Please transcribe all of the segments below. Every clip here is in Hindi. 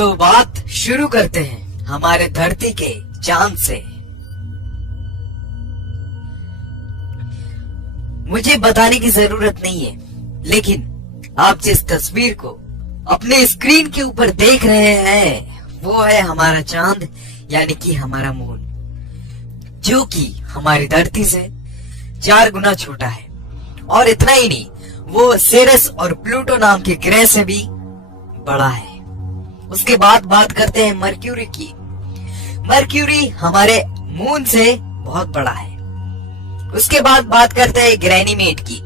तो बात शुरू करते हैं हमारे धरती के चांद से। मुझे बताने की जरूरत नहीं है, लेकिन आप जिस तस्वीर को अपने स्क्रीन के ऊपर देख रहे हैं वो है हमारा चांद, यानी कि हमारा मून, जो कि हमारी धरती से 4 गुना छोटा है। और इतना ही नहीं, वो सेरस और प्लूटो नाम के ग्रह से भी बड़ा है। उसके बाद बात करते हैं मर्क्यूरी की। मर्क्यूरी हमारे मून से बहुत बड़ा है। उसके बाद बात करते हैं गैनीमेड की,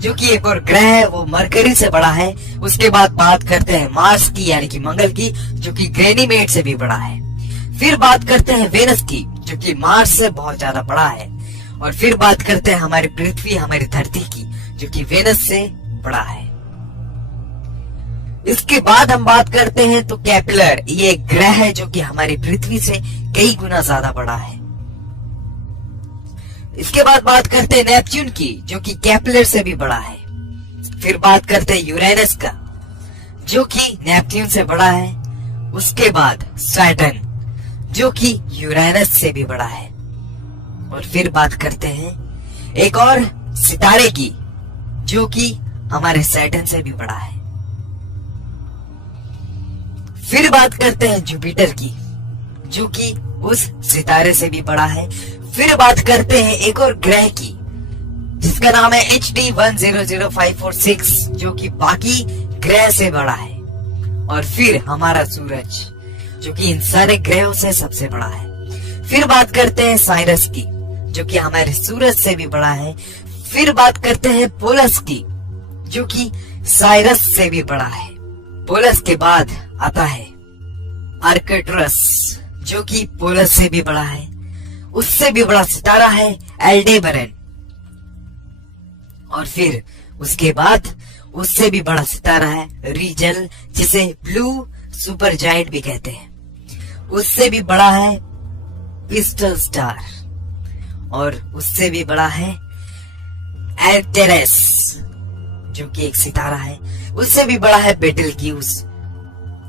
जो कि एक और ग्रह है, वो मरकरी से बड़ा है। उसके बाद बात करते हैं मार्स की, यानी कि मंगल की, जो कि गैनीमेड से भी बड़ा है। फिर बात करते हैं वेनस की, जो कि मार्स से बहुत ज्यादा बड़ा है। और फिर बात करते हैं हमारी पृथ्वी, हमारी धरती की, जो कि वेनस से बड़ा है। इसके बाद हम बात करते हैं तो केपलर, ये एक ग्रह है जो कि हमारी पृथ्वी से कई गुना ज्यादा बड़ा है। इसके बाद बात करते हैं नेपच्यून की, जो कि केपलर से भी बड़ा है। फिर बात करते हैं यूरेनस का, जो कि नेपच्यून से बड़ा है। उसके बाद सैटर्न, जो कि यूरेनस से भी बड़ा है। और फिर बात करते हैं एक और सितारे की, जो कि हमारे सैटर्न से भी बड़ा है। फिर बात करते हैं जुपिटर की, जो कि उस सितारे से भी बड़ा है। फिर बात करते हैं एक और ग्रह की, जिसका नाम है HD 100546, जो कि बाकी ग्रह से बड़ा है। और फिर हमारा सूरज, जो कि इन सारे ग्रहों से सबसे बड़ा है। फिर बात करते हैं साइरस की, जो कि हमारे सूरज से भी बड़ा है। फिर बात करते हैं पोलस की, जो कि साइरस से भी बड़ा है। पोलस के बाद आता है आर्कटुरस, जो कि पोलस से भी बड़ा है। उससे भी बड़ा सितारा है एल्डेबरन। और फिर उसके बाद उससे भी बड़ा सितारा है रीजल, जिसे ब्लू सुपर जायंट भी कहते हैं। उससे भी बड़ा है पिस्टल स्टार, और उससे भी बड़ा है एंटेरेस, जो कि एक सितारा है। उससे भी बड़ा है बेटलग्यूस,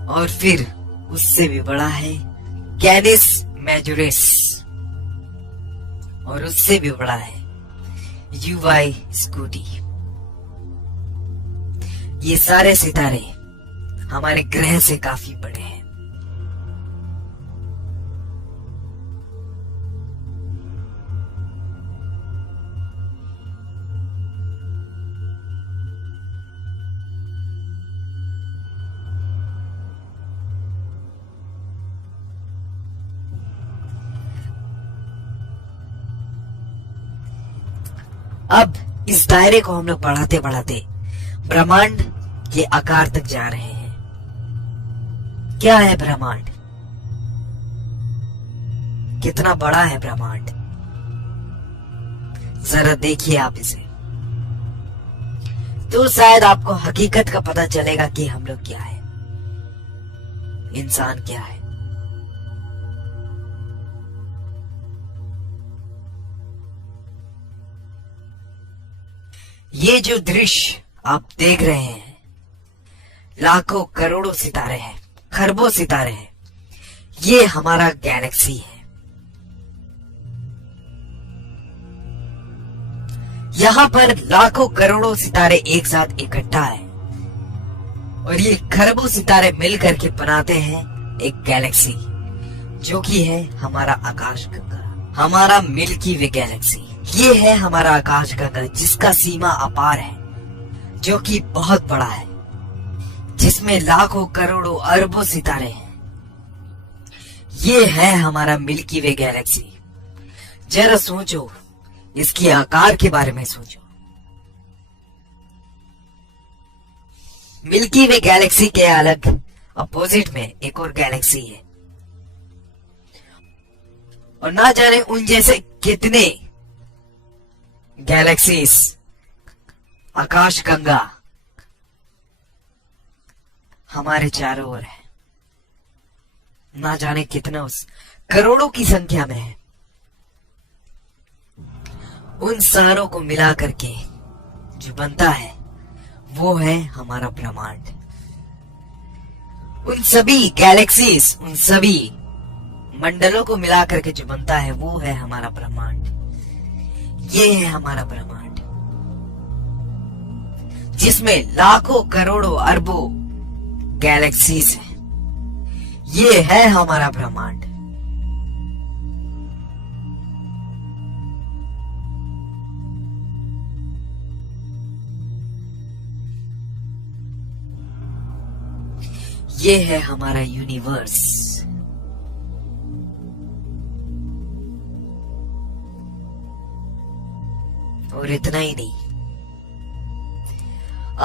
और फिर उससे भी बड़ा है कैनिस मेजोरिस, और उससे भी बड़ा है यूवाई स्कूटी। ये सारे सितारे हमारे ग्रह से काफी बड़े हैं। अब इस दायरे को हम लोग बढ़ाते बढ़ाते ब्रह्मांड के आकार तक जा रहे हैं। क्या है ब्रह्मांड? कितना बड़ा है ब्रह्मांड? जरा देखिए आप इसे, तो शायद आपको हकीकत का पता चलेगा कि हम लोग क्या है, इंसान क्या है। ये जो दृश्य आप देख रहे हैं, लाखों करोड़ों सितारे हैं, खरबों सितारे हैं। ये हमारा गैलेक्सी है। यहाँ पर लाखों करोड़ों सितारे एक साथ इकट्ठा है, और ये खरबों सितारे मिलकर के बनाते हैं एक गैलेक्सी, जो कि है हमारा आकाशगंगा, हमारा मिल्की वे गैलेक्सी। ये है हमारा आकाशगंगा, जिसका सीमा अपार है, जो कि बहुत बड़ा है, जिसमें लाखों करोड़ों अरबों सितारे हैं। ये है हमारा मिल्की वे गैलेक्सी। जरा सोचो, इसके आकार के बारे में सोचो। मिल्की वे गैलेक्सी के अलग अपोजिट में एक और गैलेक्सी है, और ना जाने उन जैसे कितने गैलेक्सीज आकाशगंगा हमारे चारों ओर है। ना जाने कितना, उस करोड़ों की संख्या में है। उन सारों को मिला करके जो बनता है वो है हमारा ब्रह्मांड। उन सभी गैलेक्सीज, उन सभी मंडलों को मिला करके जो बनता है वो है हमारा ब्रह्मांड। ये है हमारा ब्रह्मांड, जिसमें लाखों करोड़ों अरबों गैलेक्सीज हैं। ये है हमारा ब्रह्मांड। ये है हमारा यूनिवर्स। और इतना ही नहीं,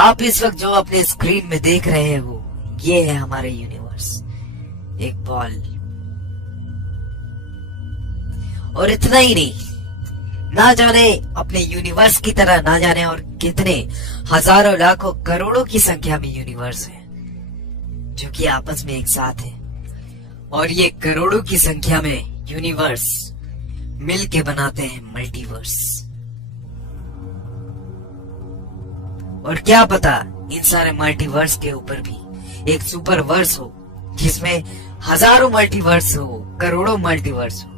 आप इस वक्त जो अपने स्क्रीन में देख रहे हो, ये है हमारा यूनिवर्स, एक बॉल। और इतना ही नहीं, ना जाने अपने यूनिवर्स की तरह ना जाने और कितने हजारों लाखों करोड़ों की संख्या में यूनिवर्स है जो कि आपस में एक साथ है। और ये करोड़ों की संख्या में यूनिवर्स मिलके बनाते हैं मल्टीवर्स। और क्या पता इन सारे मल्टीवर्स के ऊपर भी एक सुपरवर्स हो, जिसमें हजारों मल्टीवर्स हो, करोड़ों मल्टीवर्स हो।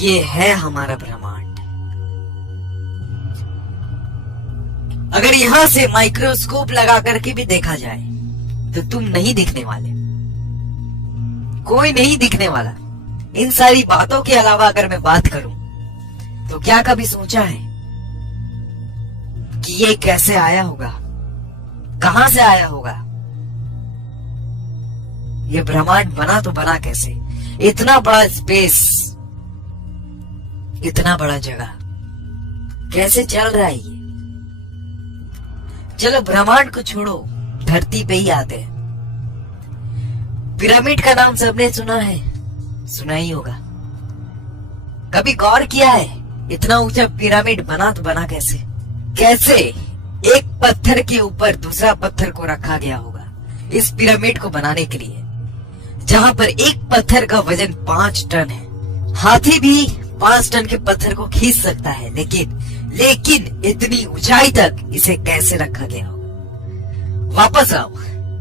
ये है हमारा ब्रह्मांड। अगर यहां से माइक्रोस्कोप लगा करके भी देखा जाए तो तुम नहीं दिखने वाले, कोई नहीं दिखने वाला। इन सारी बातों के अलावा अगर मैं बात करूं तो क्या कभी सोचा है कि ये कैसे आया होगा, कहां से आया होगा? ये ब्रह्मांड बना तो बना कैसे? इतना बड़ा स्पेस, इतना बड़ा जगह कैसे चल रहा है ये? चलो ब्रह्मांड को छोड़ो, धरती पे ही आते हैं। पिरामिड का नाम सबने सुना है, सुना ही होगा। कभी गौर किया है इतना ऊंचा पिरामिड बना तो बना कैसे? कैसे एक पत्थर के ऊपर दूसरा पत्थर को रखा गया होगा इस पिरामिड को बनाने के लिए, जहां पर एक पत्थर का वजन 5 टन है। हाथी भी 5 टन के पत्थर को खींच सकता है, लेकिन इतनी ऊंचाई तक इसे कैसे रखा गया होगा? वापस आओ,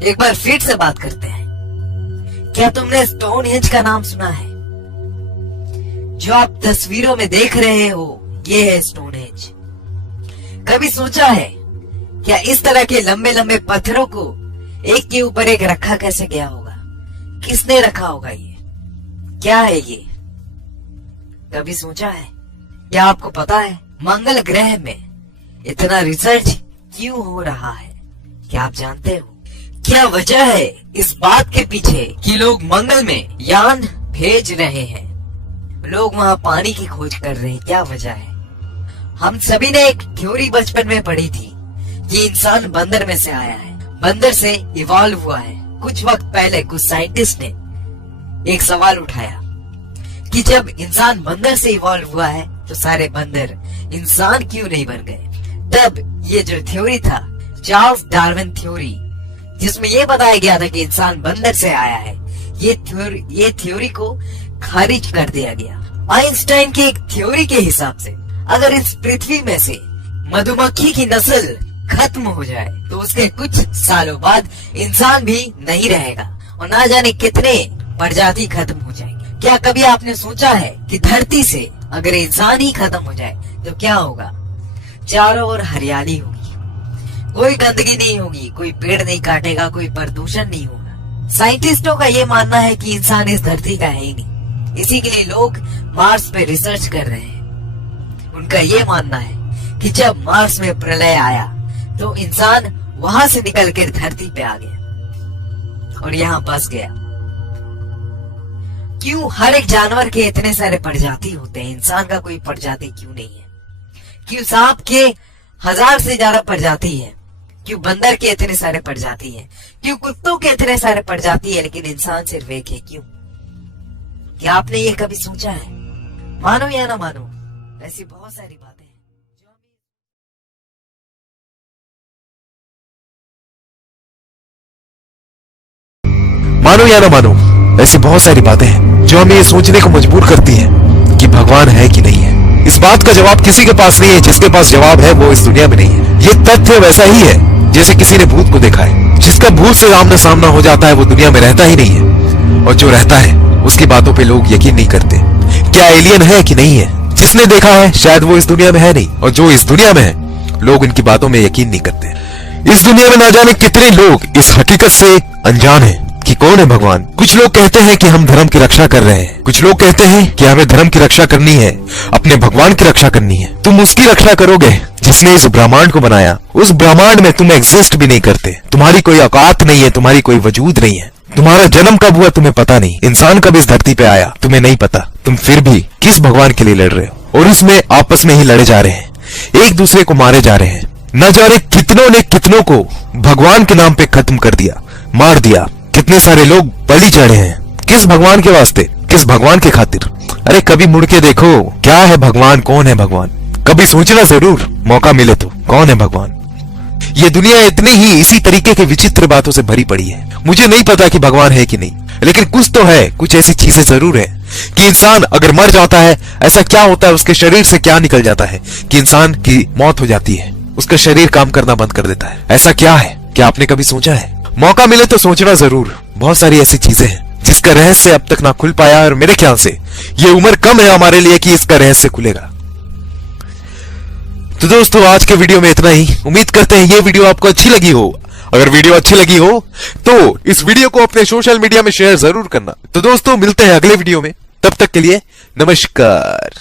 एक बार फिर से बात करते हैं। क्या तुमने स्टोनहेंज का नाम सुना है? जो आप तस्वीरों में देख रहे हो, ये है स्टोनहेंज। कभी सोचा है क्या इस तरह के लंबे लंबे पत्थरों को एक के ऊपर एक रखा कैसे गया होगा? किसने रखा होगा? ये क्या है? ये कभी सोचा है? क्या आपको पता है मंगल ग्रह में इतना रिसर्च क्यों हो रहा है? क्या आप जानते हो क्या वजह है इस बात के पीछे कि लोग मंगल में यान भेज रहे हैं, लोग वहां पानी की खोज कर रहे हैं? क्या वजह है? हम सभी ने एक थ्योरी बचपन में पढ़ी थी कि इंसान बंदर में से आया है, बंदर से इवॉल्व हुआ है। कुछ वक्त पहले कुछ साइंटिस्ट ने एक सवाल उठाया कि जब इंसान बंदर से इवॉल्व हुआ है तो सारे बंदर इंसान क्यों नहीं बन गए? तब ये जो थ्योरी था, चार्ल्स डार्विन थ्योरी, जिसमें ये बताया गया था कि इंसान बंदर से आया है, ये थ्योरी को खारिज कर दिया गया। आइंस्टाइन की एक थ्योरी के हिसाब से अगर इस पृथ्वी में से मधुमक्खी की नस्ल खत्म हो जाए तो उसके कुछ सालों बाद इंसान भी नहीं रहेगा और ना जाने कितने प्रजाति खत्म हो जाएंगे। क्या कभी आपने सोचा है कि धरती से अगर इंसान ही खत्म हो जाए तो क्या होगा? चारों ओर हरियाली होगी, कोई गंदगी नहीं होगी, कोई पेड़ नहीं काटेगा, कोई प्रदूषण नहीं होगा। साइंटिस्टों का ये मानना है कि इंसान इस धरती का है ही नहीं, इसी के लिए लोग मार्स पे रिसर्च कर रहे हैं। उनका ये मानना है कि जब मार्स में प्रलय आया तो इंसान वहां से निकल कर धरती पे आ गया और यहाँ बस गया। क्यों हर एक जानवर के इतने सारे प्रजाति होते हैं, इंसान का कोई प्रजाति क्यों नहीं है? क्यों सांप के 1000 से ज्यादा प्रजाति है? क्यों बंदर के इतने सारे प्रजाति है? क्यों कुत्तों के इतने सारे प्रजाति है लेकिन इंसान सिर्फ एक है? क्यों? क्या आपने ये कभी सोचा है? मानो या ना मानो, ऐसी बहुत सारी बातें हैं। मानो या ना मानो, ऐसी बहुत सारी बातें हैं जो हमें ये सोचने को मजबूर करती हैं कि भगवान है कि नहीं है। इस बात का जवाब किसी के पास नहीं है, जिसके पास जवाब है वो इस दुनिया में नहीं है। ये तथ्य वैसा ही है जैसे किसी ने भूत को देखा है। जिसका भूत से आमना सामना हो जाता है वो दुनिया में रहता ही नहीं है, और जो रहता है उसकी बातों पे लोग यकीन नहीं करते। क्या एलियन है कि नहीं है? जिसने देखा है शायद वो इस दुनिया में है नहीं, और जो इस दुनिया में है लोग इनकी बातों में यकीन नहीं करते। इस दुनिया में ना जाने कितने लोग इस हकीकत से अनजान हैं कि कौन है भगवान। कुछ लोग कहते हैं कि हम धर्म की रक्षा कर रहे हैं, कुछ लोग कहते हैं कि हमें धर्म की रक्षा करनी है, अपने भगवान की रक्षा करनी है। तुम उसकी रक्षा करोगे जिसने इस ब्रह्मांड को बनाया। उस ब्रह्मांड में तुम एग्जिस्ट भी नहीं करते, तुम्हारी कोई औकात नहीं है, तुम्हारी कोई वजूद नहीं है। तुम्हारा जन्म कब हुआ तुम्हें पता नहीं, इंसान कब इस धरती पे आया तुम्हें नहीं पता। तुम फिर भी किस भगवान के लिए लड़ रहे हो, और इसमें आपस में ही लड़े जा रहे हैं, एक दूसरे को मारे जा रहे हैं। न जाने कितनों ने कितनों को भगवान के नाम पे खत्म कर दिया, मार दिया। कितने सारे लोग बलि चढ़े हैं, किस भगवान के वास्ते, किस भगवान के खातिर। अरे कभी मुड़ के देखो, क्या है भगवान, कौन है भगवान? कभी सोचना जरूर, मौका मिले तो, कौन है भगवान। ये दुनिया इतनी ही इसी तरीके के विचित्र बातों से भरी पड़ी है। मुझे नहीं पता कि भगवान है कि नहीं, लेकिन कुछ तो है, कुछ ऐसी चीजें जरूर है कि इंसान अगर मर जाता है, ऐसा क्या होता है, उसके शरीर से क्या निकल जाता है कि इंसान की मौत हो जाती है, उसका शरीर काम करना बंद कर देता है। ऐसा क्या है? क्या आपने कभी सोचा है? मौका मिले तो सोचना जरूर। बहुत सारी ऐसी चीजें हैं जिसका रहस्य अब तक ना खुल पाया, और मेरे ख्याल से ये उम्र कम है हमारे लिए कि इसका रहस्य खुलेगा। तो दोस्तों आज के वीडियो में इतना ही। उम्मीद करते हैं ये वीडियो आपको अच्छी लगी हो। अगर वीडियो अच्छी लगी हो तो इस वीडियो को अपने सोशल मीडिया में शेयर जरूर करना। तो दोस्तों मिलते हैं अगले वीडियो में, तब तक के लिए नमस्कार।